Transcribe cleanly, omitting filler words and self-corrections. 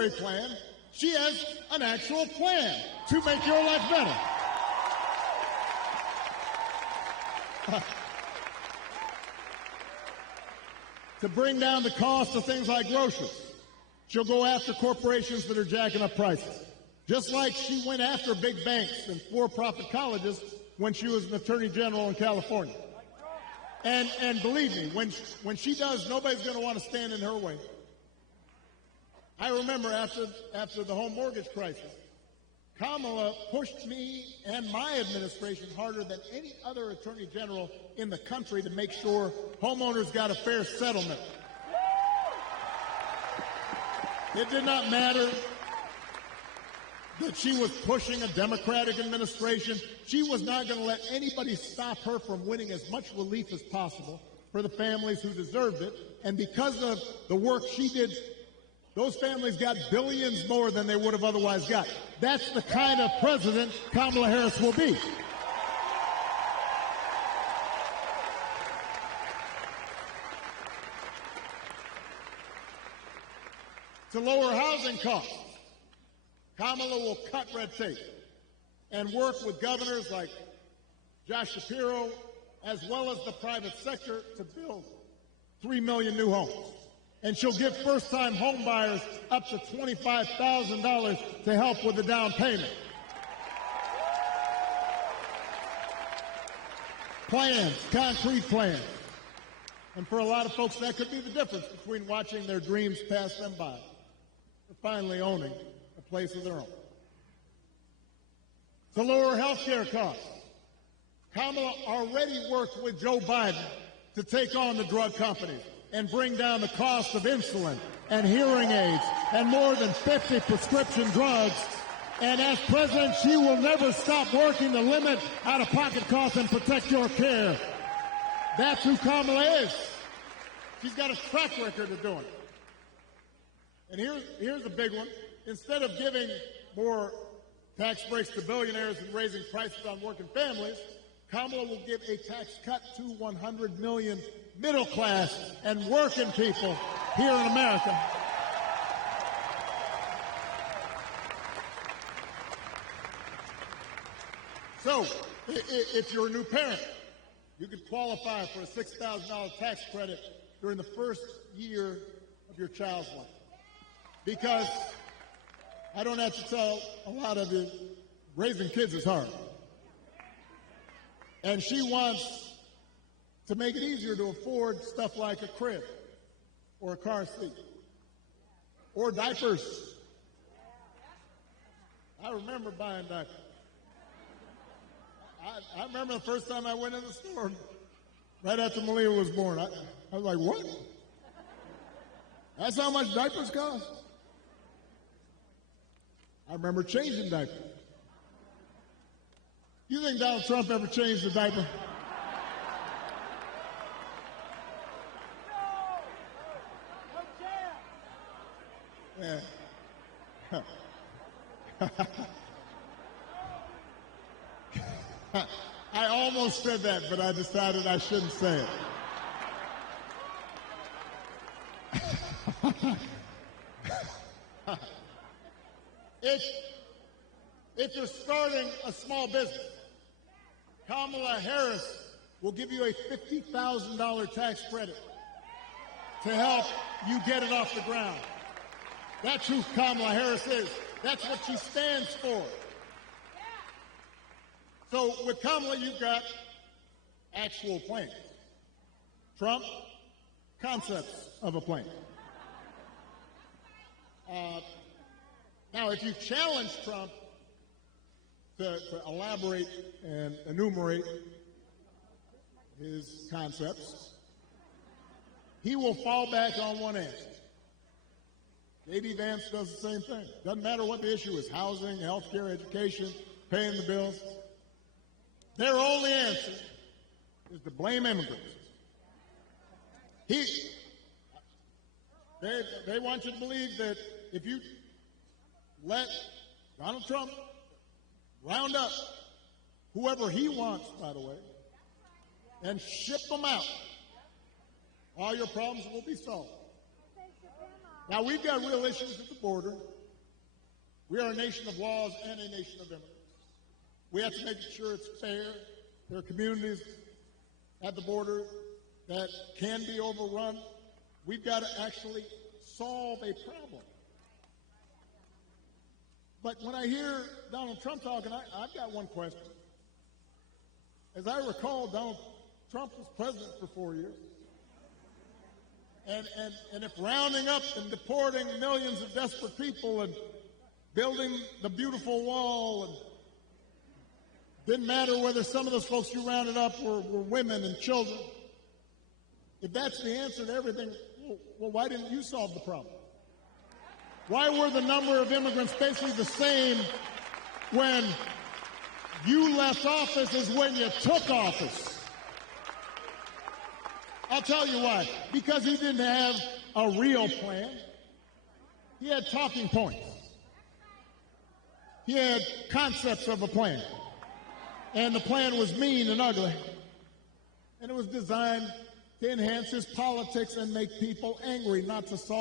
temporary plan. She has an actual plan to make your life better. To bring down the cost of things like groceries. She'll go after corporations that are jacking up prices. Just like she went after big banks and for-profit colleges when she was an attorney general in California. And believe me, when she does, nobody's going to want to stand in her way. I remember after the home mortgage crisis, Kamala pushed me and my administration harder than any other attorney general in the country to make sure homeowners got a fair settlement. It did not matter that she was pushing a Democratic administration. She was not going to let anybody stop her from winning as much relief as possible for the families who deserved it. And because of the work she did, those families got billions more than they would have otherwise got. That's the kind of president Kamala Harris will be. To lower housing costs, Kamala will cut red tape and work with governors like Josh Shapiro, as well as the private sector, to build 3 million new homes. And she'll give first-time home buyers up to $25,000 to help with the down payment. Plans, concrete plans. And for a lot of folks, that could be the difference between watching their dreams pass them by and finally owning a place of their own. To lower health care costs, Kamala already worked with Joe Biden to take on the drug companies and bring down the cost of insulin and hearing aids and more than 50 prescription drugs. And as president, she will never stop working to limit out-of-pocket costs and protect your care. That's who Kamala is. She's got a track record of doing it. And here's a big one. Instead of giving more tax breaks to billionaires and raising prices on working families, Kamala will give a tax cut to 100 million middle class and working people here in America. So, if you're a new parent, you could qualify for a $6,000 tax credit during the first year of your child's life. Because I don't have to tell a lot of you, raising kids is hard. And she wants to make it easier to afford stuff like a crib or a car seat or diapers. I remember buying diapers. I remember the first time I went in the store, right after Malia was born. I was like, what? That's how much diapers cost? I remember changing diapers. You think Donald Trump ever changed a diaper? Yeah. I almost said that, but I decided I shouldn't say it. If you're starting a small business, Kamala Harris will give you a $50,000 tax credit to help you get it off the ground. That's who Kamala Harris is. That's what she stands for. So with Kamala, you've got actual plans. Trump, concepts of a plan. Now, if you challenge Trump to elaborate and enumerate his concepts, he will fall back on one answer. J.D. Vance does the same thing. Doesn't matter what the issue is, housing, health care, education, paying the bills. Their only answer is to blame immigrants. They want you to believe that if you let Donald Trump round up whoever he wants, by the way, and ship them out, all your problems will be solved. Now, we've got real issues at the border. We are a nation of laws and a nation of immigrants. We have to make sure it's fair. There are communities at the border that can be overrun. We've got to actually solve a problem. But when I hear Donald Trump talking, I've got one question. As I recall, Donald Trump was president for 4 years. And if rounding up and deporting millions of desperate people and building the beautiful wall, and didn't matter whether some of those folks you rounded up were women and children, if that's the answer to everything, well, why didn't you solve the problem? Why were the number of immigrants basically the same when you left office as when you took office? I'll tell you why. Because he didn't have a real plan. He had talking points. He had concepts of a plan. And the plan was mean and ugly. And it was designed to enhance his politics and make people angry, not to solve